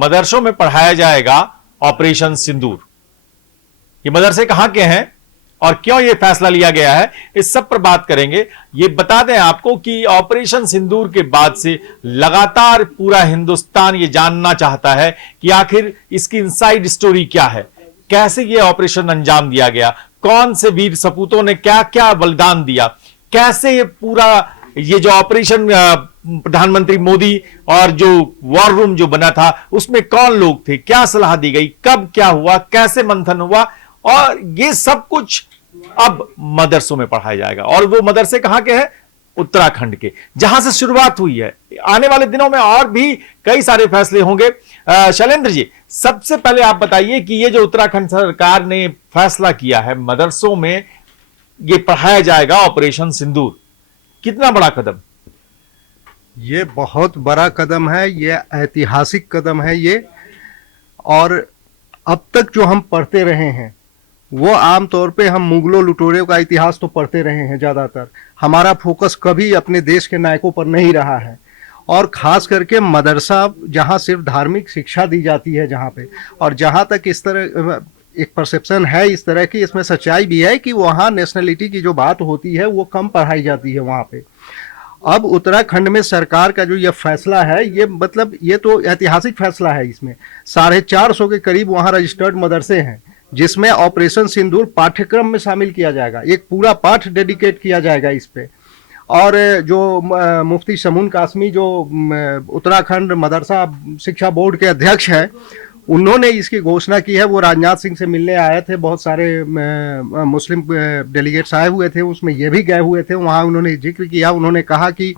मदरसों में पढ़ाया जाएगा ऑपरेशन सिंदूर। ये मदरसे कहां के हैं और क्यों ये फैसला लिया गया है, इस सब पर बात करेंगे। ये बता दें आपको कि ऑपरेशन सिंदूर के बाद से लगातार पूरा हिंदुस्तान ये जानना चाहता है कि आखिर इसकी इनसाइड स्टोरी क्या है, कैसे ये ऑपरेशन अंजाम दिया गया, कौन से वीर सपूतों ने क्या क्या बलिदान दिया, कैसे ये पूरा ये जो ऑपरेशन प्रधानमंत्री मोदी और जो वॉर रूम जो बना था उसमें कौन लोग थे, क्या सलाह दी गई, कब क्या हुआ, कैसे मंथन हुआ, और ये सब कुछ अब मदरसों में पढ़ाया जाएगा। और वो मदरसे कहां के हैं? उत्तराखंड के, जहां से शुरुआत हुई है। आने वाले दिनों में और भी कई सारे फैसले होंगे। शैलेंद्र जी, सबसे पहले आप बताइए कि ये जो उत्तराखंड सरकार ने फैसला किया है मदरसों में ये पढ़ाया जाएगा ऑपरेशन सिंदूर, कितना बड़ा कदम? ये बहुत बड़ा कदम है, ये ऐतिहासिक कदम है ये। और अब तक जो हम पढ़ते रहे हैं वो आमतौर पे हम मुगलों लुटेरों का इतिहास तो पढ़ते रहे हैं ज़्यादातर, हमारा फोकस कभी अपने देश के नायकों पर नहीं रहा है। और ख़ास करके मदरसा जहाँ सिर्फ धार्मिक शिक्षा दी जाती है जहाँ पे, और जहाँ तक इस तरह एक परसेप्शन है इस तरह की, इसमें सच्चाई भी है कि वहाँ नेशनलिटी की जो बात होती है वो कम पढ़ाई जाती है वहाँ पे। अब उत्तराखंड में सरकार का जो ये फैसला है, ये मतलब ये तो ऐतिहासिक फैसला है। इसमें 450 के करीब वहाँ रजिस्टर्ड मदरसे हैं जिसमें ऑपरेशन सिंदूर पाठ्यक्रम में शामिल किया जाएगा, एक पूरा पाठ डेडिकेट किया जाएगा इस पे। और जो मुफ्ती शमून कासमी जो उत्तराखंड मदरसा शिक्षा बोर्ड के अध्यक्ष हैं, उन्होंने इसकी घोषणा की है। वो राजनाथ सिंह से मिलने आए थे, बहुत सारे मुस्लिम डेलीगेट्स आए हुए थे, उसमें ये भी गए हुए थे। वहाँ उन्होंने जिक्र किया, उन्होंने कहा कि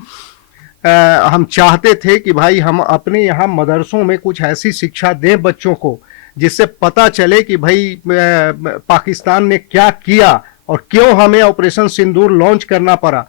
हम चाहते थे कि भाई हम अपने यहाँ मदरसों में कुछ ऐसी शिक्षा दें बच्चों को जिससे पता चले कि भाई पाकिस्तान ने क्या किया और क्यों हमें ऑपरेशन सिंदूर लॉन्च करना पड़ा,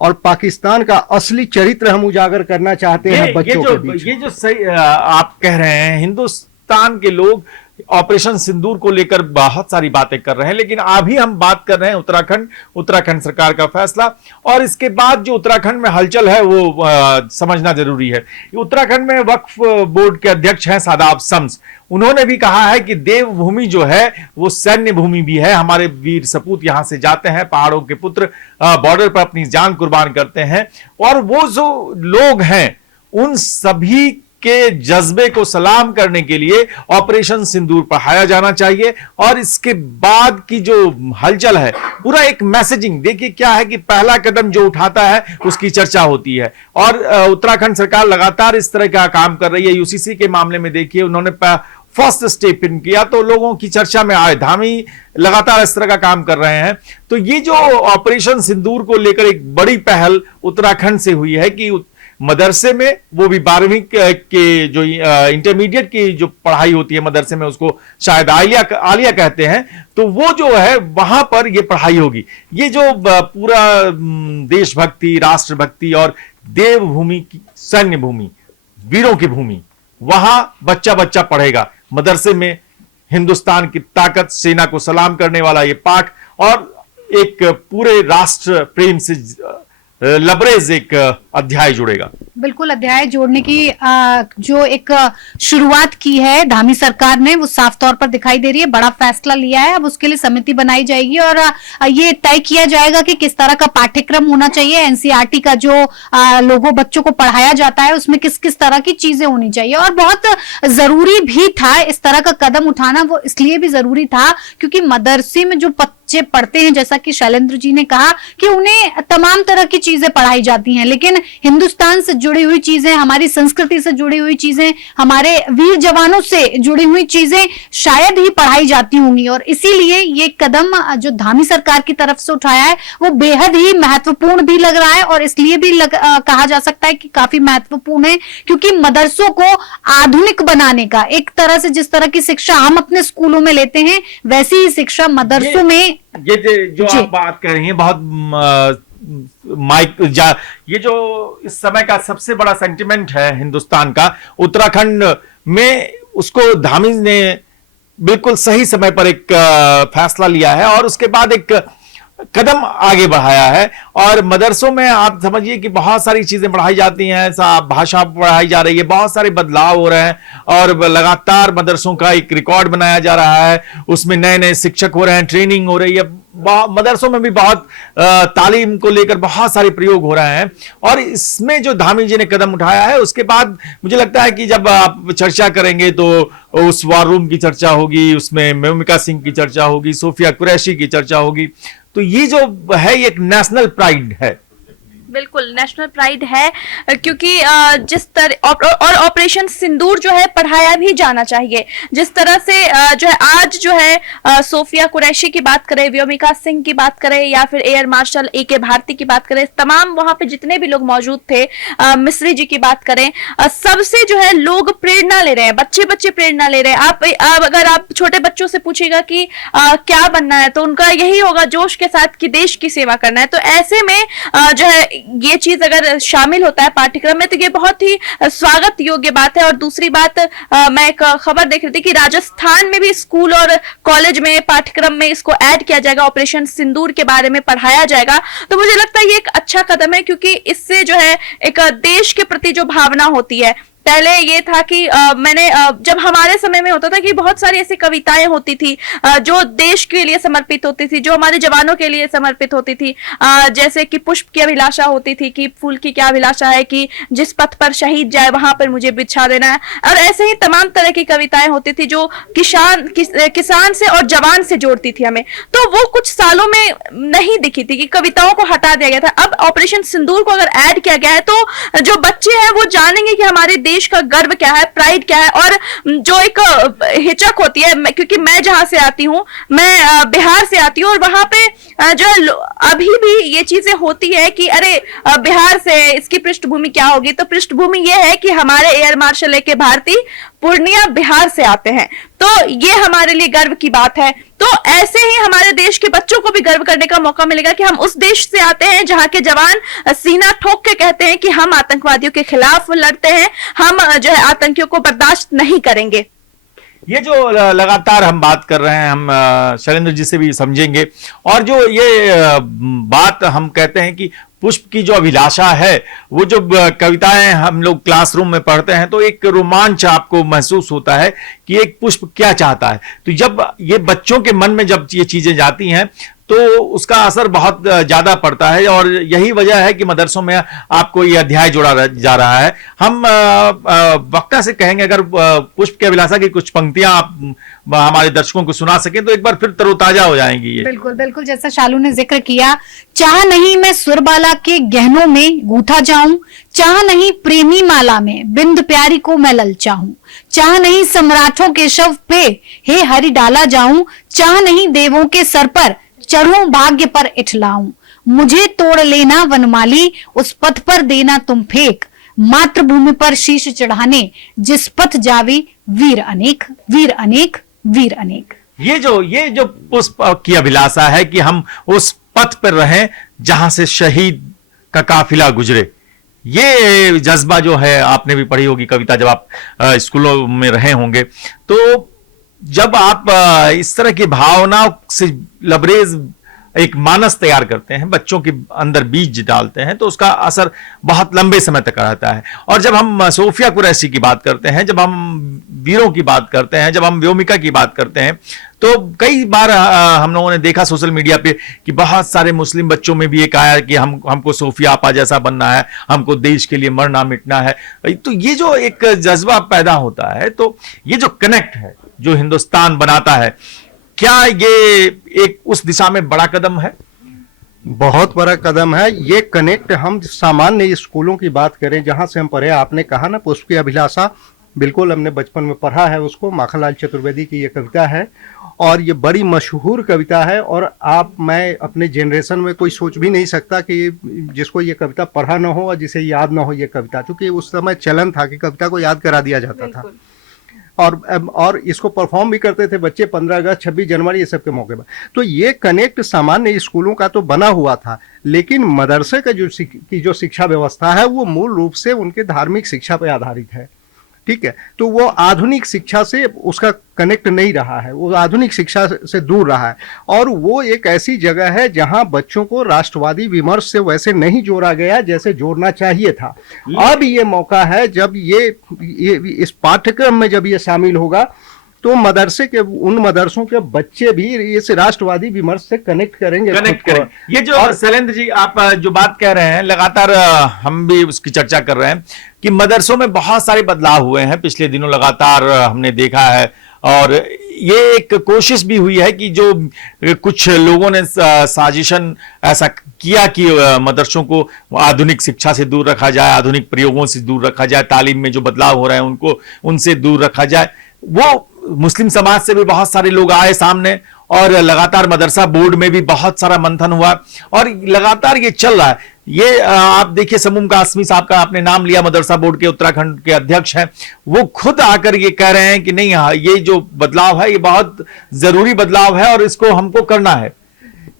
और पाकिस्तान का असली चरित्र हम उजागर करना चाहते हैं बच्चों के बीच। ये जो सही आप कह रहे हैं, हिंदुस्तान के लोग ऑपरेशन सिंदूर को लेकर बहुत सारी बातें कर रहे हैं, लेकिन अभी हम बात कर रहे हैं उत्तराखंड सरकार का फैसला। और इसके बाद जो उत्तराखंड में हलचल है वो समझना जरूरी है। उत्तराखंड में वक्फ बोर्ड के अध्यक्ष हैं शादाब शम्स, उन्होंने भी कहा है कि देवभूमि जो है वो सैन्य भूमि भी है। हमारे वीर सपूत यहां से जाते हैं, पहाड़ों के पुत्र बॉर्डर पर अपनी जान कुर्बान करते हैं, और वो जो लोग हैं उन सभी के जज्बे को सलाम करने के लिए ऑपरेशन सिंदूर पढ़ाया जाना चाहिए। और इसके बाद की जो हलचल है, पूरा एक मैसेजिंग देखिए क्या है कि पहला कदम जो उठाता है उसकी चर्चा होती है। और उत्तराखंड सरकार लगातार इस तरह का काम कर रही है। यूसीसी के मामले में देखिए, उन्होंने फर्स्ट स्टेप इन किया तो लोगों की चर्चा में आए। धामी लगातार इस तरह का काम कर रहे हैं। तो ये जो ऑपरेशन सिंदूर को लेकर एक बड़ी पहल उत्तराखंड से हुई है कि मदरसे में, वो भी 12वीं के जो इंटरमीडिएट की जो पढ़ाई होती है मदरसे में, उसको शायद आलिया कहते हैं, तो वो जो है वहां पर ये पढ़ाई होगी। ये जो पूरा देशभक्ति, राष्ट्रभक्ति और देवभूमि की, सैन्य भूमि, वीरों की भूमि, वहां बच्चा बच्चा पढ़ेगा मदरसे में। हिंदुस्तान की ताकत, सेना को सलाम करने वाला ये पाठ, और एक पूरे राष्ट्र प्रेम से लबरेज एक अध्याय जुड़ेगा। बिल्कुल, अध्याय जोड़ने की जो एक शुरुआत की है धामी सरकार ने, वो साफ तौर पर दिखाई दे रही है। बड़ा फैसला लिया है, अब उसके लिए समिति बनाई जाएगी और ये तय किया जाएगा कि किस तरह का पाठ्यक्रम होना चाहिए। एनसीईआरटी का जो लोगों बच्चों को पढ़ाया जाता है उसमें किस किस तरह की चीजें होनी चाहिए। और बहुत जरूरी भी था इस तरह का कदम उठाना, वो इसलिए भी जरूरी था क्योंकि मदरसे में जो बच्चे पढ़ते हैं, जैसा कि शैलेंद्र जी ने कहा कि उन्हें तमाम तरह की चीजें पढ़ाई जाती हैं, लेकिन हिंदुस्तान से जुड़ी हुई चीजें, हमारी संस्कृति से जुड़ी हुई चीजें, हमारे वीर जवानों से जुड़ी हुई चीजें शायद ही पढ़ाई जाती होंगी। और इसीलिए ये कदम जो धामी सरकार की तरफ से उठाया है वो बेहद ही महत्वपूर्ण भी लग रहा है, और इसलिए भी कहा जा सकता है कि काफी महत्वपूर्ण है क्योंकि मदरसों को आधुनिक बनाने का, एक तरह से जिस तरह की शिक्षा हम अपने स्कूलों में लेते हैं वैसी ही शिक्षा मदरसों में। ये जो आप बात कर रही हैं बहुत ये जो इस समय का सबसे बड़ा सेंटिमेंट है हिंदुस्तान का, उत्तराखंड में, उसको धामी ने बिल्कुल सही समय पर एक फैसला लिया है। और उसके बाद एक कदम आगे बढ़ाया है। और मदरसों में आप समझिए कि बहुत सारी चीजें पढ़ाई जाती हैं, भाषा पढ़ाई जा रही है, बहुत सारे बदलाव हो रहे हैं और लगातार मदरसों का एक रिकॉर्ड बनाया जा रहा है, उसमें नए नए शिक्षक हो रहे हैं, ट्रेनिंग हो रही है, मदरसों में भी बहुत तालीम को लेकर बहुत सारे प्रयोग हो रहे हैं। और इसमें जो धामी जी ने कदम उठाया है, उसके बाद मुझे लगता है कि जब आप चर्चा करेंगे तो उस वॉर रूम की चर्चा होगी, उसमें व्योमिका सिंह की चर्चा होगी, सोफिया कुरैशी की चर्चा होगी। तो ये जो है ये एक नेशनल प्राइड है, बिल्कुल नेशनल प्राइड है, क्योंकि जिस तरह और ऑपरेशन सिंदूर जो है पढ़ाया भी जाना चाहिए। जिस तरह से जो है आज जो है सोफिया कुरैशी की बात करें, व्योमिका सिंह की बात करें या फिर एयर मार्शल ए.के. भारती की बात करें, तमाम वहां पे जितने भी लोग मौजूद थे, मिस्री जी की बात करें, सबसे जो है लोग प्रेरणा ले रहे हैं, बच्चे प्रेरणा ले रहे हैं। आप अगर आप छोटे बच्चों से पूछेगा कि क्या बनना है, तो उनका यही होगा जोश के साथ कि देश की सेवा करना है। तो ऐसे में जो है ये चीज अगर शामिल होता है पाठ्यक्रम में तो ये बहुत ही स्वागत योग्य बात है। और दूसरी बात, मैं एक खबर देख रही थी कि राजस्थान में भी स्कूल और कॉलेज में पाठ्यक्रम में इसको ऐड किया जाएगा, ऑपरेशन सिंदूर के बारे में पढ़ाया जाएगा। तो मुझे लगता है ये एक अच्छा कदम है, क्योंकि इससे जो है एक देश के प्रति जो भावना होती है, पहले ये था कि जब हमारे समय में होता था कि बहुत सारी ऐसी कविताएं होती थी जो देश के लिए समर्पित होती थी, जो हमारे जवानों के लिए समर्पित होती थी, जैसे कि पुष्प की अभिलाषा होती थी कि फूल की क्या अभिलाषा है कि जिस पथ पर शहीद जाए वहां पर मुझे बिछा देना है। और ऐसे ही तमाम तरह की कविताएं होती थी जो किसान से और जवान से जोड़ती थी हमें। तो वो कुछ सालों में नहीं दिखी थी कि कविताओं को हटा दिया गया था। अब ऑपरेशन सिंदूर को अगर ऐड किया गया है तो जो बच्चे हैं वो जानेंगे कि हमारे देश का गर्व क्या है, प्राइड क्या है। और जो एक हिचक होती है, क्योंकि मैं जहां से आती हूं, मैं बिहार से आती हूं, और वहां पे जो है अभी भी ये चीजें होती है कि अरे बिहार से इसकी पृष्ठभूमि क्या होगी। तो पृष्ठभूमि ये है कि हमारे air marshal A K. Bharti Purnia Bihar से आते हैं, तो ये हमारे लिए गर्व की बात है। तो ऐसे ही हमारे देश के बच्चों को भी गर्व करने का मौका मिलेगा कि हम उस देश से आते हैं जहां के जवान सीना ठोक के कहते हैं कि हम आतंकवादियों के खिलाफ लड़ते हैं, हम जो है आतंकियों को बर्दाश्त नहीं करेंगे। ये जो लगातार हम बात कर रहे हैं, हम शैलेंद्र जी से भी समझेंगे। और जो ये बात हम कहते हैं कि पुष्प की जो अभिलाषा है, वो जो कविताएं हम लोग क्लासरूम में पढ़ते हैं तो एक रोमांच आपको महसूस होता है कि एक पुष्प क्या चाहता है। तो जब ये बच्चों के मन में जब ये चीजें जाती हैं तो उसका असर बहुत ज्यादा पड़ता है। और यही वजह है कि मदरसों में आपको ये अध्याय जोड़ा जा रहा है। हम वक्ता से कहेंगे अगर पुष्प की अभिलाषा की कुछ पंक्तियां आप हमारे दर्शकों को सुना सकें तो एक बार फिर तरोताजा हो जाएंगी ये। बिल्कुल बिल्कुल, जैसा शालू ने जिक्र किया, चाह नहीं मैं सुरबाला के गहनों में गूथा जाऊं, चाह नहीं प्रेमी माला में बिंद प्यारी को मैं ललचाऊं, चाह नहीं सम्राटों के शव पे हे हरि डाला जाऊं, चाह नहीं देवों के सर पर चढ़ूं भाग्य पर इठलाऊं, मुझे तोड़ लेना वनमाली उस पथ पर देना तुम फेंक, मातृभूमि पर शीश चढ़ाने जिस पथ जावी वीर अनेक, वीर अनेक, वीर अनेक। ये जो पुष्प की अभिलाषा है कि हम उस पथ पर रहें जहां से शहीद का काफिला गुजरे, ये जज्बा जो है, आपने भी पढ़ी होगी कविता जब आप स्कूलों में रहे होंगे, तो जब आप इस तरह की भावनाओं से लबरेज एक मानस तैयार करते हैं, बच्चों के अंदर बीज डालते हैं, तो उसका असर बहुत लंबे समय तक रहता है। और जब हम सोफिया कुरैशी की बात करते हैं, जब हम वीरों की बात करते हैं, जब हम व्योमिका की बात करते हैं, तो कई बार हम लोगों ने देखा सोशल मीडिया पे कि बहुत सारे मुस्लिम बच्चों में भी एक आया कि हमको सोफिया आपा जैसा बनना है, हमको देश के लिए मरना मिटना है। तो ये जो एक जज्बा पैदा होता है, तो ये जो कनेक्ट है जो हिंदुस्तान बनाता है, क्या ये एक उस दिशा में बड़ा कदम है? बहुत बड़ा कदम है ये कनेक्ट। हम सामान्य स्कूलों की बात करें जहां से हम पढ़े, आपने कहा ना पुष्प की अभिलाषा, बिल्कुल हमने बचपन में पढ़ा है उसको। माखनलाल चतुर्वेदी की ये कविता है और ये बड़ी मशहूर कविता है। और मैं अपने जनरेशन में कोई सोच भी नहीं सकता कि जिसको ये कविता पढ़ा ना हो और जिसे याद ना हो ये कविता, क्योंकि उस समय चलन था कि कविता को याद करा दिया जाता था। और इसको परफॉर्म भी करते थे बच्चे 15 अगस्त 26 जनवरी ये सब के मौके पर। तो ये कनेक्ट सामान्य स्कूलों का तो बना हुआ था, लेकिन मदरसे का जो शिक्षा व्यवस्था है वो मूल रूप से उनके धार्मिक शिक्षा पर आधारित है। ठीक है, तो वो आधुनिक शिक्षा से उसका कनेक्ट नहीं रहा है, वो आधुनिक शिक्षा से दूर रहा है। और वो एक ऐसी जगह है जहां बच्चों को राष्ट्रवादी विमर्श से वैसे नहीं जोड़ा गया जैसे जोड़ना चाहिए था। अब ये मौका है जब ये इस पाठ्यक्रम में जब ये शामिल होगा तो मदरसे के उन मदरसों के बच्चे भी इस राष्ट्रवादी विमर्श से कनेक्ट करेंगे। ये जो शैलेंद्र जी आप जो बात कह रहे हैं, लगातार हम भी उसकी चर्चा कर रहे हैं कि मदरसों में बहुत सारे बदलाव हुए हैं पिछले दिनों, लगातार हमने देखा है। और ये एक कोशिश भी हुई है कि जो कुछ लोगों ने साजिशन ऐसा किया कि मदरसों को आधुनिक शिक्षा से दूर रखा जाए, आधुनिक प्रयोगों से दूर रखा जाए, तालीम में जो बदलाव हो रहे हैं उनको उनसे दूर रखा जाए। वो मुस्लिम समाज से भी बहुत सारे लोग आए सामने और लगातार मदरसा बोर्ड में भी बहुत सारा मंथन हुआ और लगातार ये चल रहा है। ये आप देखिए समूम कासमी साहब का आपने नाम लिया, मदरसा बोर्ड के उत्तराखंड के अध्यक्ष हैं, वो खुद आकर ये कह रहे हैं कि नहीं, हाँ, ये जो बदलाव है ये बहुत जरूरी बदलाव है और इसको हमको करना है।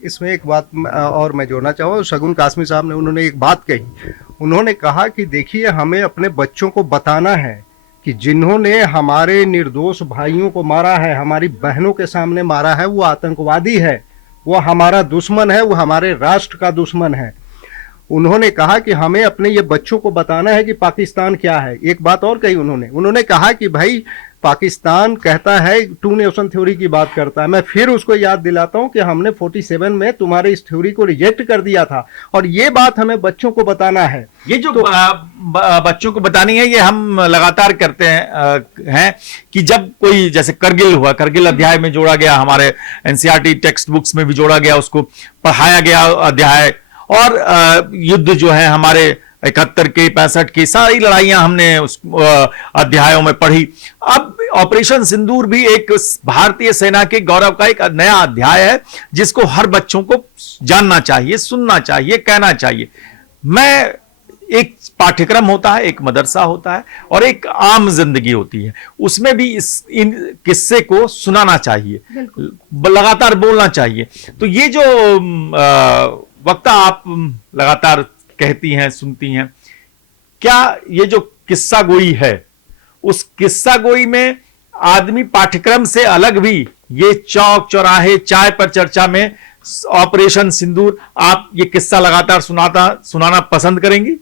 इसमें एक बात और मैं जोड़ना चाहूँगा, शगुन कासमी साहब ने उन्होंने एक बात कही, उन्होंने कहा कि देखिए हमें अपने बच्चों को बताना है कि जिन्होंने हमारे निर्दोष भाइयों को मारा है, हमारी बहनों के सामने मारा है, वो आतंकवादी है, वो हमारा दुश्मन है, वो हमारे राष्ट्र का दुश्मन है। उन्होंने कहा कि हमें अपने ये बच्चों को बताना है कि पाकिस्तान क्या है। एक बात और कही उन्होंने कहा कि भाई पाकिस्तान कहता है 2 नेशन थ्योरी की बात करता है। मैं फिर उसको याद दिलाता हूं कि हमने 47 में तुम्हारे इस थ्योरी को रिजेक्ट कर दिया था और ये बात हमें बच्चों को बताना है। ये जो बच्चों को बतानी है ये हम लगातार करते हैं कि जब कोई जैसे करगिल हुआ, करगिल अध्याय में जोड़ा गया, हमारे एनसीईआरटी टेक्स्ट बुक्स में भी जोड़ा गया, उसको पढ़ाया गया अध्याय। और युद्ध जो है हमारे 71 के 65 की सारी लड़ाइयां हमने उस अध्यायों में पढ़ी। अब ऑपरेशन सिंदूर भी एक भारतीय सेना के गौरव का एक नया अध्याय है जिसको हर बच्चों को जानना चाहिए, सुनना चाहिए, कहना चाहिए। मैं एक पाठ्यक्रम होता है, एक मदरसा होता है और एक आम जिंदगी होती है, उसमें भी इन किस्से को सुनाना चाहिए, लगातार बोलना चाहिए। तो ये जो वक्ता आप लगातार कहती हैं, सुनती हैं, क्या ये जो किस्सा गोई है उस किस्सा गोई में आदमी पाठ्यक्रम से अलग भी ये चौक चौराहे चाय पर चर्चा में ऑपरेशन सिंदूर आप ये किस्सा लगातार सुनाना पसंद करेंगी?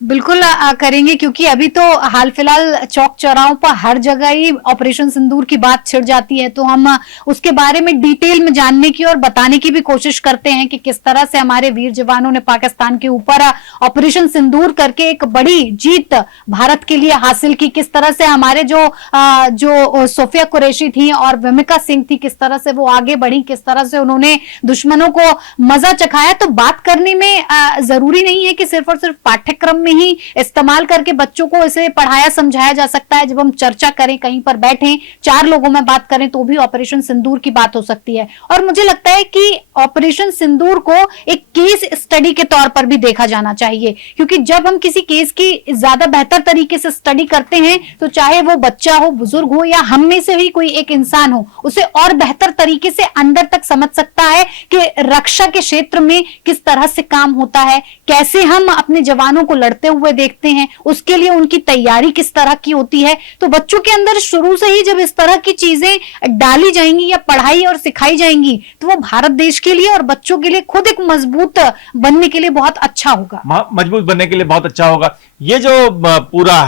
बिल्कुल करेंगे, क्योंकि अभी तो हाल फिलहाल चौक चौराहों पर हर जगह ही ऑपरेशन सिंदूर की बात छिड़ जाती है, तो हम उसके बारे में डिटेल में जानने की और बताने की भी कोशिश करते हैं कि किस तरह से हमारे वीर जवानों ने पाकिस्तान के ऊपर ऑपरेशन सिंदूर करके एक बड़ी जीत भारत के लिए हासिल की, किस तरह से हमारे जो सोफिया कुरैशी थी और विमिका सिंह थी, किस तरह से वो आगे बढ़ी, किस तरह से उन्होंने दुश्मनों को मजा चखाया। तो बात करने में जरूरी नहीं है कि सिर्फ और सिर्फ पाठ्यक्रम में ही इस्तेमाल करके बच्चों को इसे पढ़ाया समझाया जा सकता है। जब हम चर्चा करें, कहीं पर बैठे 4 लोगों में बात करें तो भी ऑपरेशन सिंदूर की बात हो सकती है। और मुझे लगता है कि ऑपरेशन सिंदूर को एक केस स्टडी के तौर पर भी देखा जाना चाहिए, क्योंकि जब हम किसी केस की ज्यादा बेहतर तरीके से स्टडी करते हैं तो चाहे वो बच्चा हो, बुजुर्ग हो या हम में से ही कोई एक इंसान हो, उसे और बेहतर तरीके से अंदर तक समझ सकता है कि रक्षा के क्षेत्र में किस तरह से काम होता है, कैसे हम अपने जवानों को लड़ते हुए देखते हैं, उसके लिए उनकी तैयारी किस तरह की होती है। तो बच्चों के अंदर शुरू से ही जब इस तरह की चीजें डाली जाएंगी या पढ़ाई और सिखाई जाएंगी तो वो भारत देश के लिए और बच्चों के लिए खुद एक मजबूत बनने के लिए बहुत अच्छा होगा, मजबूत बनने के लिए बहुत अच्छा होगा। ये जो पूरा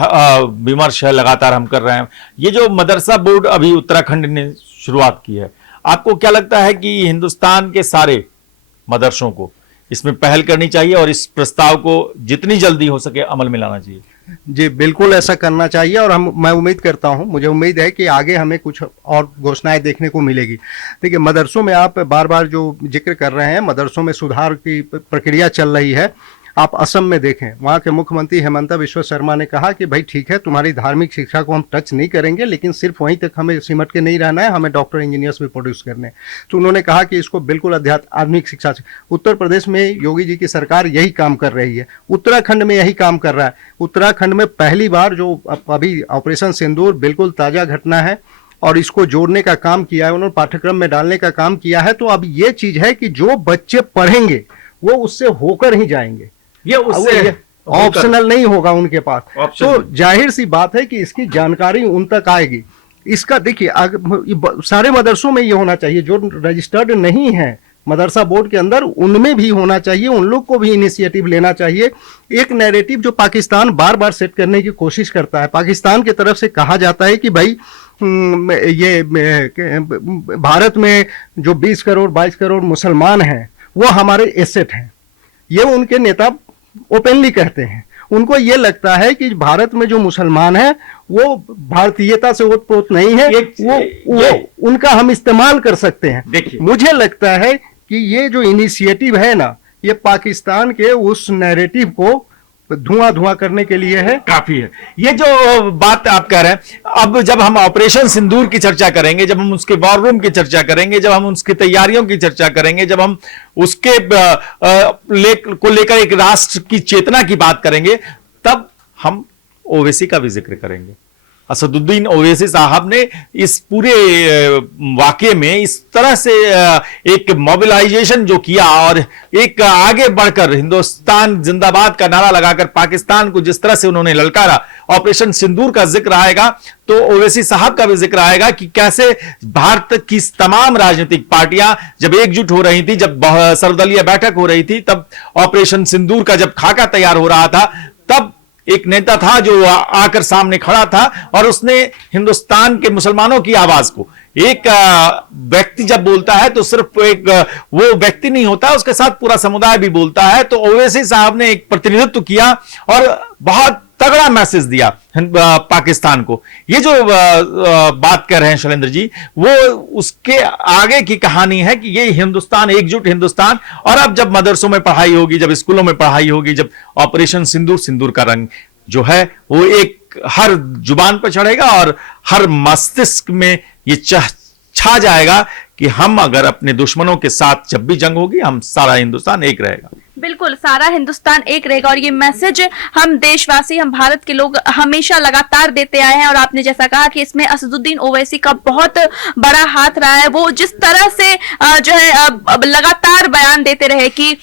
विमर्श है लगातार हम कर रहे हैं, ये जो मदरसा बोर्ड अभी उत्तराखंड ने शुरुआत की है, आपको क्या लगता है कि हिंदुस्तान के सारे मदरसों को इसमें पहल करनी चाहिए और इस प्रस्ताव को जितनी जल्दी हो सके अमल में लाना चाहिए? जी बिल्कुल ऐसा करना चाहिए और मैं उम्मीद करता हूं, मुझे उम्मीद है कि आगे हमें कुछ और घोषणाएं देखने को मिलेगी। देखिए मदरसों में आप बार बार जो जिक्र कर रहे हैं, मदरसों में सुधार की प्रक्रिया चल रही है। आप असम में देखें, वहाँ के मुख्यमंत्री हेमंता बिश्वा शर्मा ने कहा कि भाई ठीक है, तुम्हारी धार्मिक शिक्षा को हम टच नहीं करेंगे, लेकिन सिर्फ वहीं तक हमें सिमट के नहीं रहना है, हमें डॉक्टर इंजीनियर्स भी प्रोड्यूस करने। तो उन्होंने कहा कि इसको बिल्कुल आधुनिक शिक्षा से। उत्तर प्रदेश में योगी जी की सरकार यही काम कर रही है, उत्तराखंड में यही काम कर रहा है। उत्तराखंड में पहली बार जो अभी ऑपरेशन सिंदूर बिल्कुल ताज़ा घटना है और इसको जोड़ने का काम किया है, उन्होंने पाठ्यक्रम में डालने का काम किया है। तो अब ये चीज़ है कि जो बच्चे पढ़ेंगे वो उससे होकर ही जाएंगे। ये उससे ऑप्शनल नहीं होगा उनके पास। Option तो जाहिर सी बात है कि इसकी जानकारी उन तक आएगी। इसका देखिए सारे मदरसों में ये होना चाहिए, जो रजिस्टर्ड नहीं है मदरसा बोर्ड के अंदर उनमें भी होना चाहिए, उन लोग को भी इनिशिएटिव लेना चाहिए। एक नैरेटिव जो पाकिस्तान बार बार सेट करने की कोशिश करता है, पाकिस्तान की तरफ से कहा जाता है कि भाई ये भारत में जो 20 करोड़ 22 करोड़ मुसलमान हैं वो हमारे एसेट हैं, ये उनके नेता ओपनली कहते हैं। उनको ये लगता है कि भारत में जो मुसलमान हैं वो भारतीयता से ओतप्रोत नहीं है, वो उनका हम इस्तेमाल कर सकते हैं। देखिए, मुझे लगता है कि ये जो इनिशिएटिव है ना, ये पाकिस्तान के उस नैरेटिव को धुआं करने के लिए है। काफी है ये जो बात आप कह रहे हैं। अब जब हम ऑपरेशन सिंदूर की चर्चा करेंगे, जब हम उसके वॉर रूम की चर्चा करेंगे, जब हम उसकी तैयारियों की चर्चा करेंगे, जब हम उसके को लेकर एक राष्ट्र की चेतना की बात करेंगे, तब हम ओवैसी का भी जिक्र करेंगे। असदुद्दीन ओवैसी साहब ने इस पूरे वाकये में इस तरह से एक मोबिलाइजेशन जो किया और एक आगे बढ़कर हिंदुस्तान जिंदाबाद का नारा लगाकर पाकिस्तान को जिस तरह से उन्होंने ललकारा, ऑपरेशन सिंदूर का जिक्र आएगा तो ओवैसी साहब का भी जिक्र आएगा कि कैसे भारत की तमाम राजनीतिक पार्टियां जब एकजुट हो रही थी, जब सर्वदलीय बैठक हो रही थी, तब ऑपरेशन सिंदूर का जब खाका तैयार हो रहा था, तब एक नेता था जो आकर सामने खड़ा था और उसने हिंदुस्तान के मुसलमानों की आवाज को, एक व्यक्ति जब बोलता है तो सिर्फ एक वो व्यक्ति नहीं होता, उसके साथ पूरा समुदाय भी बोलता है। तो ओवैसी साहब ने एक प्रतिनिधित्व किया और बहुत तगड़ा मैसेज दिया पाकिस्तान को। ये जो बात कर रहे हैं शैलेंद्र जी, वो उसके आगे की कहानी है कि ये हिंदुस्तान, एकजुट हिंदुस्तान। और अब जब मदरसों में पढ़ाई होगी, जब स्कूलों में पढ़ाई होगी, जब ऑपरेशन सिंदूर, सिंदूर का रंग जो है वो एक हर जुबान पर चढ़ेगा और हर मस्तिष्क में ये छा जाएगा कि हम अगर अपने दुश्मनों के साथ जब भी जंग होगी, हम सारा हिंदुस्तान एक रहेगा। बिल्कुल, सारा हिंदुस्तान एक रहेगा। और ये मैसेज हम देशवासी, हम भारत के लोग हमेशा लगातार देते आए हैं। और आपने जैसा कहा कि इसमें असदुद्दीन ओवैसी का बहुत बड़ा हाथ रहा है। वो जिस तरह से जो है लगातार बयान देते रहे कि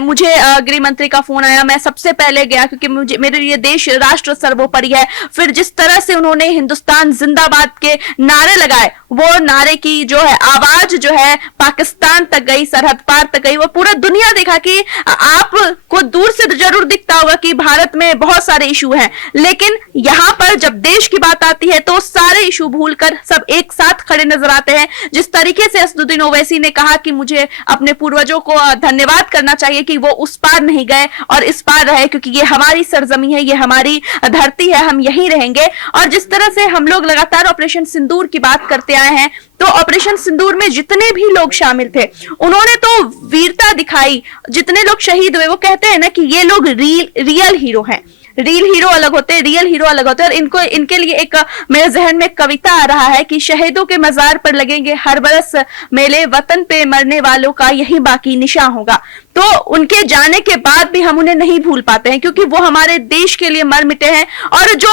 मुझे गृह मंत्री का फोन आया, मैं सबसे पहले गया क्योंकि मुझे, मेरे लिए देश राष्ट्र सर्वोपरि है। फिर जिस तरह से उन्होंने हिंदुस्तान जिंदाबाद के नारे लगाए, वो नारे की जो है आवाज जो है पाकिस्तान तक गई, सरहद पार तक गई। वो पूरा दुनिया देखा कि आपको दूर से जरूर दिखता होगा कि भारत में बहुत सारे इशू हैं, लेकिन यहां पर जब देश की बात आती है तो सारे इशू भूलकर सब एक साथ खड़े नजर आते हैं। जिस तरीके से असदुद्दीन ओवैसी ने कहा कि मुझे अपने पूर्वजों को धन्यवाद करना चाहिए कि वो उस पार नहीं गए और इस पार रहे, क्योंकि ये हमारी सरजमी है, ये हमारी धरती है, हम यहीं रहेंगे। और जिस तरह से हम लोग लगातार ऑपरेशन सिंदूर की बात करते आए हैं, तो ऑपरेशन सिंदूर में जितने भी लोग शामिल थे उन्होंने तो वीरता दिखाई। जितने लोग शहीद हुए, वो कहते हैं ना कि ये लोग रियल हीरो हैं। रियल हीरो अलग होते हैं, रियल हीरो अलग होते हैं। और इनके लिए एक मेरे जहन में कविता आ रहा है कि शहीदों के मजार पर लगेंगे हर बरस मेले, वतन पे मरने वालों का यही बाकी निशान होगा। तो उनके जाने के बाद भी हम उन्हें नहीं भूल पाते हैं, क्योंकि वो हमारे देश के लिए मर मिटे हैं। और जो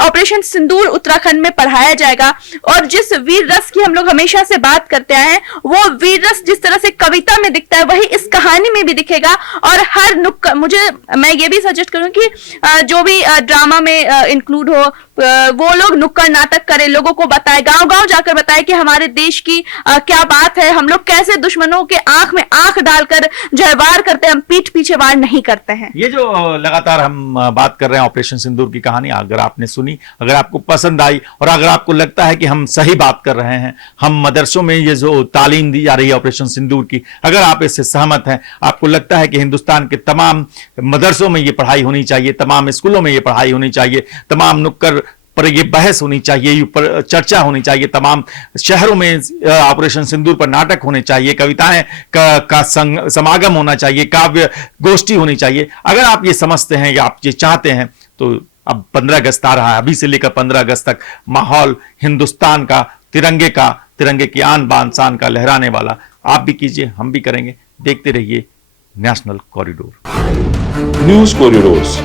ऑपरेशन सिंदूर उत्तराखंड में पढ़ाया जाएगा और जिस वीर रस की हम लोग हमेशा से बात करते आए हैं, वो वीर रस जिस तरह से कविता में दिखता है, वही इस कहानी में भी दिखेगा। और हर नुक्कड़, मैं ये भी सजेस्ट करूं कि जो भी ड्रामा में इंक्लूड हो, वो लोग नुक्कड़ नाटक करें, लोगों को बताएं, गांव-गांव जाकर बताएं कि हमारे देश की क्या बात है, हम लोग कैसे दुश्मनों के आंख में आंख डालकर जो है वार करते हैं, हम पीठ पीछे वार नहीं करते हैं। ये जो लगातार हम बात कर रहे हैं ऑपरेशन सिंदूर की कहानी, अगर आपने सुनी, अगर आपको पसंद आई और अगर आपको लगता है कि हम सही बात कर रहे हैं, हम मदरसों में ये जो तालीम दी जा रही है ऑपरेशन सिंदूर की, अगर आप इससे सहमत हैं, आपको लगता है कि हिंदुस्तान के तमाम मदरसों में ये पढ़ाई होनी चाहिए, तमाम स्कूलों में ये पढ़ाई होनी चाहिए, तमाम नुक्कड़ पर ये बहस होनी चाहिए, ऊपर चर्चा होनी चाहिए, तमाम शहरों में ऑपरेशन सिंदूर पर नाटक होने चाहिए, कविताएं का समागम होना चाहिए, काव्य गोष्ठी होनी चाहिए, अगर आप ये समझते हैं या आप ये चाहते हैं, तो अब 15 अगस्त आ रहा है, अभी से लेकर 15 अगस्त तक माहौल हिंदुस्तान का, तिरंगे की आन बान शान का लहराने वाला आप भी कीजिए, हम भी करेंगे। देखते रहिए नेशनल कॉरिडोर। न्यूज कॉरिडोर्स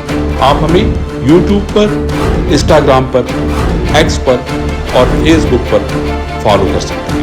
आप हमें यूट्यूब पर, इंस्टाग्राम पर, एक्स पर और फेसबुक पर फॉलो कर सकते हैं।